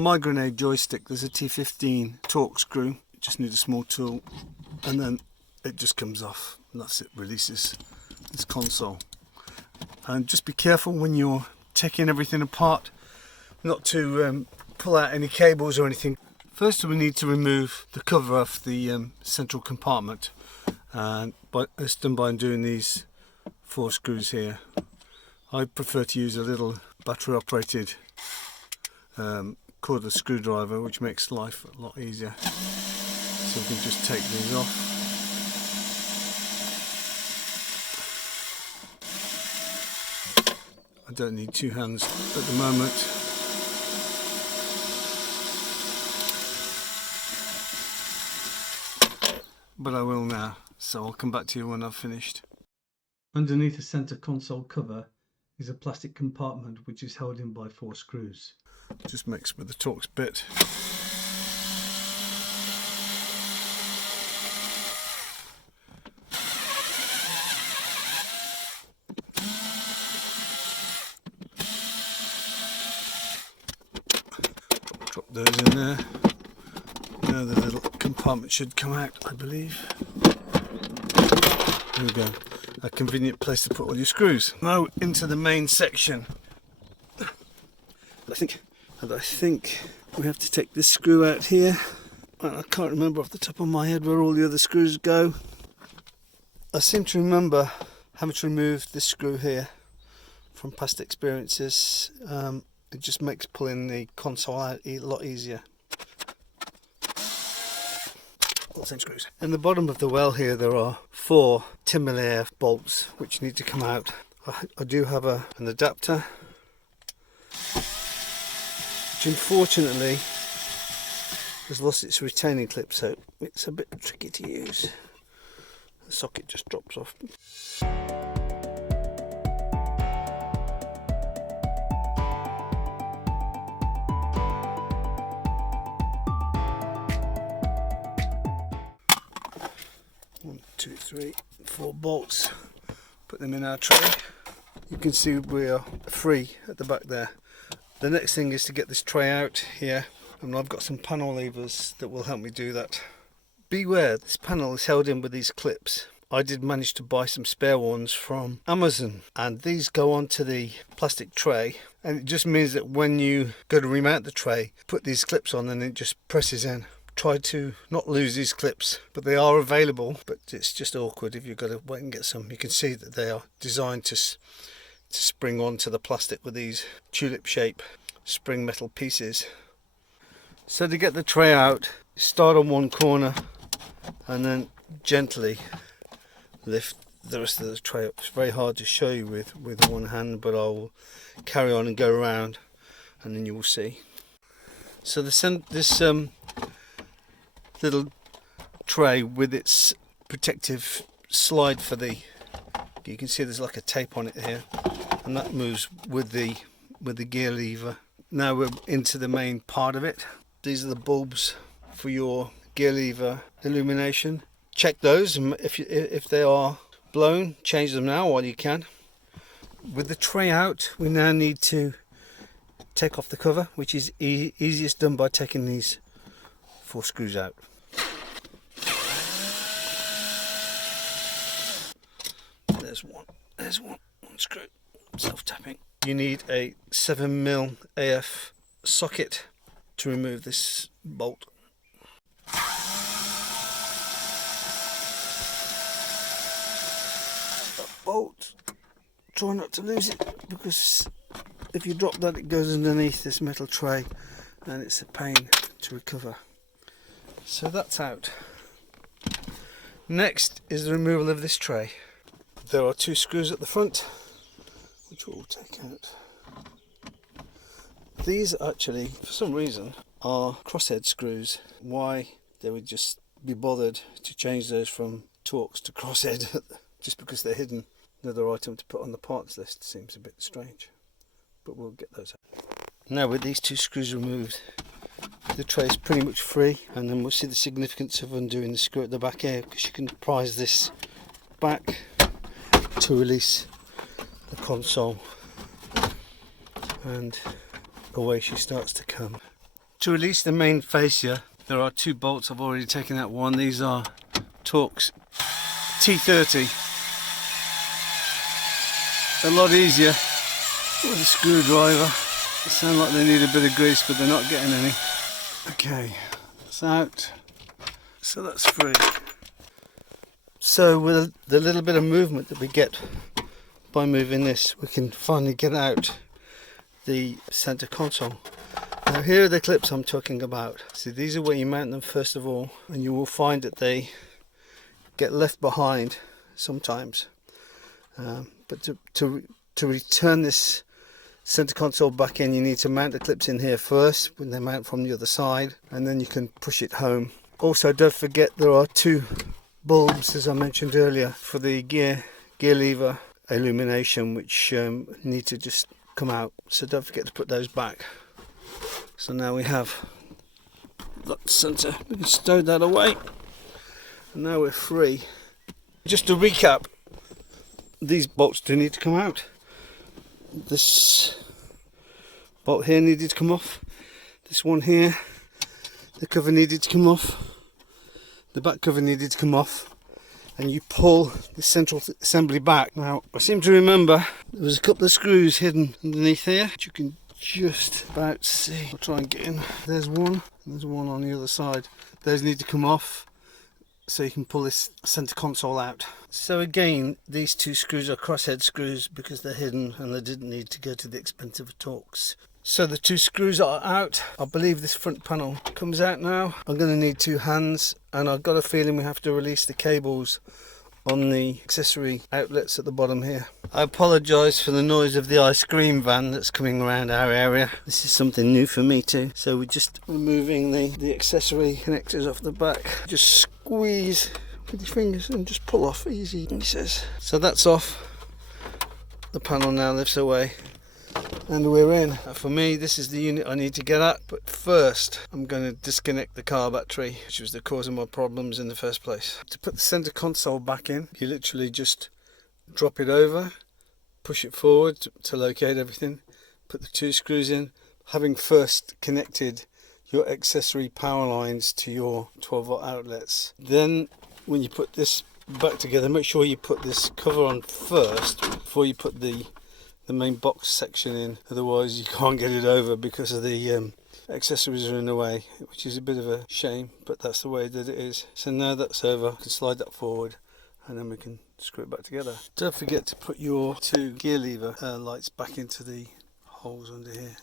On my grenade joystick there's a T15 torque screw. You just need a small tool and then it just comes off and that's it, releases this console. And just be careful when you're taking everything apart not to pull out any cables or anything. First we need to remove the cover off the central compartment, and it's done by doing these 4 screws here. I prefer to use a little battery operated cordless screwdriver, which makes life a lot easier. So we can just take these off. I don't need 2 hands at the moment. But I will now, so I'll come back to you when I've finished. Underneath the centre console cover is a plastic compartment which is held in by 4 screws. Just mixed with the Torx bit. Drop those in there. Now the little compartment should come out, I believe. There we go. A convenient place to put all your screws. Now into the main section. I think we have to take this screw out here. I can't remember off the top of my head where all the other screws go. I seem to remember having to remove this screw here from past experiences. It just makes pulling the console out a lot easier. All the same screws. In the bottom of the well here there are 4 10mm bolts which need to come out. I do have an adapter, which unfortunately has lost its retaining clip, so it's a bit tricky to use. The socket just drops off. One, two, three, 4 bolts. Put them in our tray. You can see we are free at the back there. The next thing is to get this tray out here, and I've got some panel levers that will help me do that. Beware, this panel is held in with these clips. I did manage to buy some spare ones from Amazon, and these go onto the plastic tray, and it just means that when you go to remount the tray, put these clips on and it just presses in. Try to not lose these clips, but they are available, but it's just awkward if you've got to wait and get some. You can see that they are designed to spring onto the plastic with these tulip shape spring metal pieces. So to get the tray out, start on one corner and then gently lift the rest of the tray up. It's very hard to show you with one hand, but I'll carry on and go around and then you will see. So this little tray with its protective slide for you can see there's like a tape on it here, and that moves with the gear lever. Now we're into the main part of it. These are the bulbs for your gear lever illumination. Check those, and if they are blown, change them now while you can. With the tray out, we now need to take off the cover, which is easiest done by taking these 4 screws out. There's one screw, self-tapping. You need a 7mm AF socket to remove this bolt. That bolt, try not to lose it, because if you drop that it goes underneath this metal tray and it's a pain to recover. So that's out. Next is the removal of this tray. There are 2 screws at the front, which we'll take out. These actually, for some reason, are crosshead screws. Why they would just be bothered to change those from Torx to crosshead just because they're hidden. Another item to put on the parts list seems a bit strange, but we'll get those out. Now with these 2 screws removed, the tray is pretty much free, and then we'll see the significance of undoing the screw at the back here, because you can prise this back to release the console, and away she starts to come. To release the main fascia, there are 2 bolts. I've already taken out one. These are Torx T30. A lot easier with a screwdriver. They sound like they need a bit of grease, but they're not getting any. Okay, it's out. So that's free. So with the little bit of movement that we get by moving this, we can finally get out the center console. Now here are the clips I'm talking about. See, these are where you mount them first of all, and you will find that they get left behind sometimes. But to return this center console back in, you need to mount the clips in here first when they mount from the other side, and then you can push it home. Also, don't forget there are 2 bulbs, as I mentioned earlier, for the gear lever illumination, which need to just come out, so don't forget to put those back. So now we have that center, we can stow that away, and now we're free. Just to recap, these bolts do need to come out. This bolt here needed to come off, this one here, the cover needed to come off, the back cover needed to come off, and you pull the central assembly back. Now I seem to remember there was a couple of screws hidden underneath here, which you can just about see. I'll try and get in. There's one, and there's one on the other side. Those need to come off so you can pull this center console out. So again, these 2 screws are crosshead screws because they're hidden and they didn't need to go to the expense of Torx. So the 2 screws are out. I believe this front panel comes out now. I'm going to need 2 hands, and I've got a feeling we have to release the cables on the accessory outlets at the bottom here. I apologise for the noise of the ice cream van that's coming around our area. This is something new for me too. So we're just removing the accessory connectors off the back. Just squeeze with your fingers and just pull off easy, he says. So that's off. The panel now lifts away and we're in. For me, this is the unit I need to get at, but first I'm going to disconnect the car battery, which was the cause of my problems in the first place. To put the center console back in, you literally just drop it over, push it forward to locate everything, put the 2 screws in, having first connected your accessory power lines to your 12-volt outlets. Then when you put this back together, make sure you put this cover on first before you put the main box section in, otherwise you can't get it over because of the accessories are in the way, which is a bit of a shame, but that's the way that it is. So now that's over, I can slide that forward and then we can screw it back together. Don't forget to put your 2 gear lever lights back into the holes under here.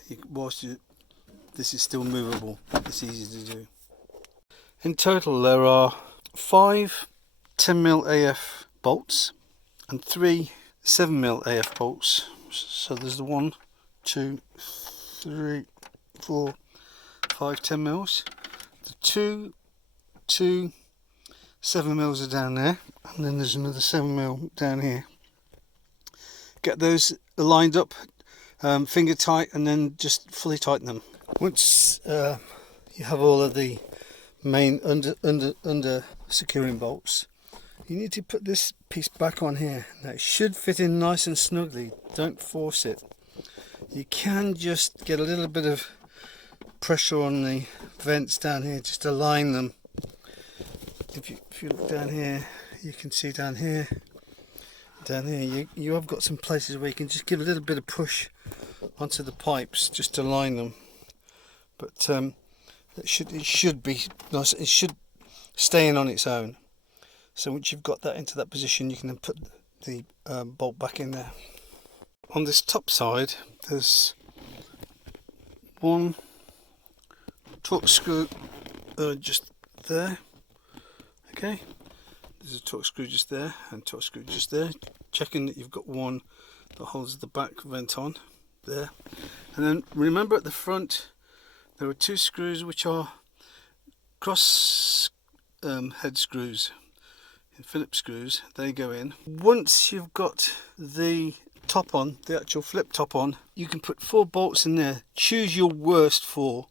This is still movable, it's easy to do. In total there are 5 10mm AF bolts and 3 7mm AF bolts. So there's the 1, 2, 3, 4, 5 10mm. The 2 7mm are down there, and then there's another 7mm down here. Get those lined up, finger tight, and then just fully tighten them. Once you have all of the main under securing bolts, you need to put this piece back on here. Now it should fit in nice and snugly, don't force it. You can just get a little bit of pressure on the vents down here just to line them. If you look down here, you can see down here you have got some places where you can just give a little bit of push onto the pipes just to line them. But it should be nice, it should stay in on its own. So once you've got that into that position, you can then put the bolt back in there. On this top side, there's 1 Torx screw just there. Okay, there's a Torx screw just there and Torx screw just there. Checking that you've got one that holds the back vent on there. And then remember at the front, there are 2 screws which are cross head screws. Phillips screws, they go in. Once you've got the top on, the actual flip top on, you can put 4 bolts in there. Choose your worst 4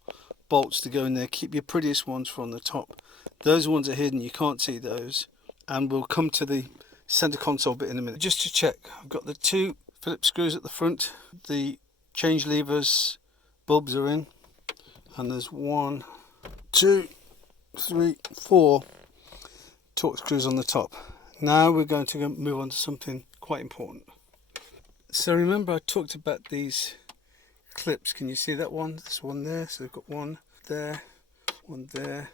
bolts to go in there. Keep your prettiest ones from the top. Those ones are hidden, you can't see those. And we'll come to the center console bit in a minute. Just to check, I've got the 2 Phillips screws at the front, the change levers bulbs are in, and there's 1, 2, 3, 4 torque screws on the top. Now we're going to move on to something quite important. So remember I talked about these clips. Can you see that one? There's one there, so they've got one there, and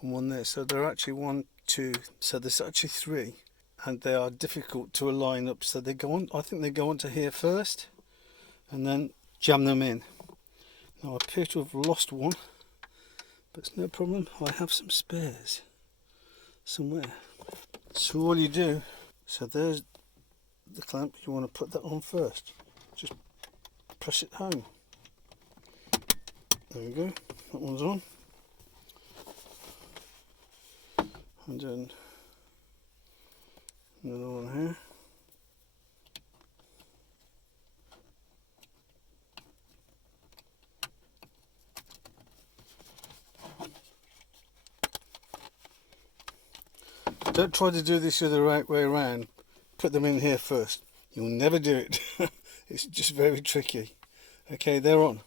one there. So there are actually 1, 2, so there's actually 3, and they are difficult to align up. So they go on, I think they go onto here first and then jam them in. Now I appear to have lost one, but it's no problem, I have some spares somewhere. So all you do, so there's the clamp, you want to put that on first, just press it home. There we go, that one's on. And then another one here. Don't try to do this the right way around. Put them in here first. You'll never do it. It's just very tricky. Okay, they're on.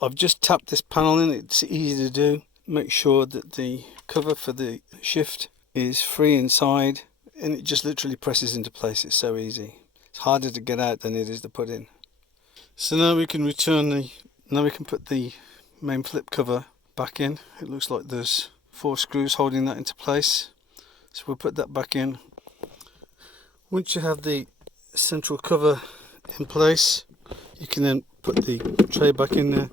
I've just tapped this panel in. It's easy to do. Make sure that the cover for the shift is free inside, and it just literally presses into place. It's so easy. It's harder to get out than it is to put in. So now we can put the main flip cover back in. It looks like there's 4 screws holding that into place. So we'll put that back in. Once you have the central cover in place, you can then put the tray back in there,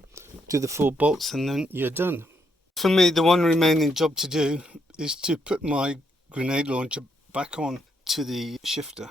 do the 4 bolts, and then you're done. For me, the one remaining job to do is to put my grenade launcher back on to the shifter.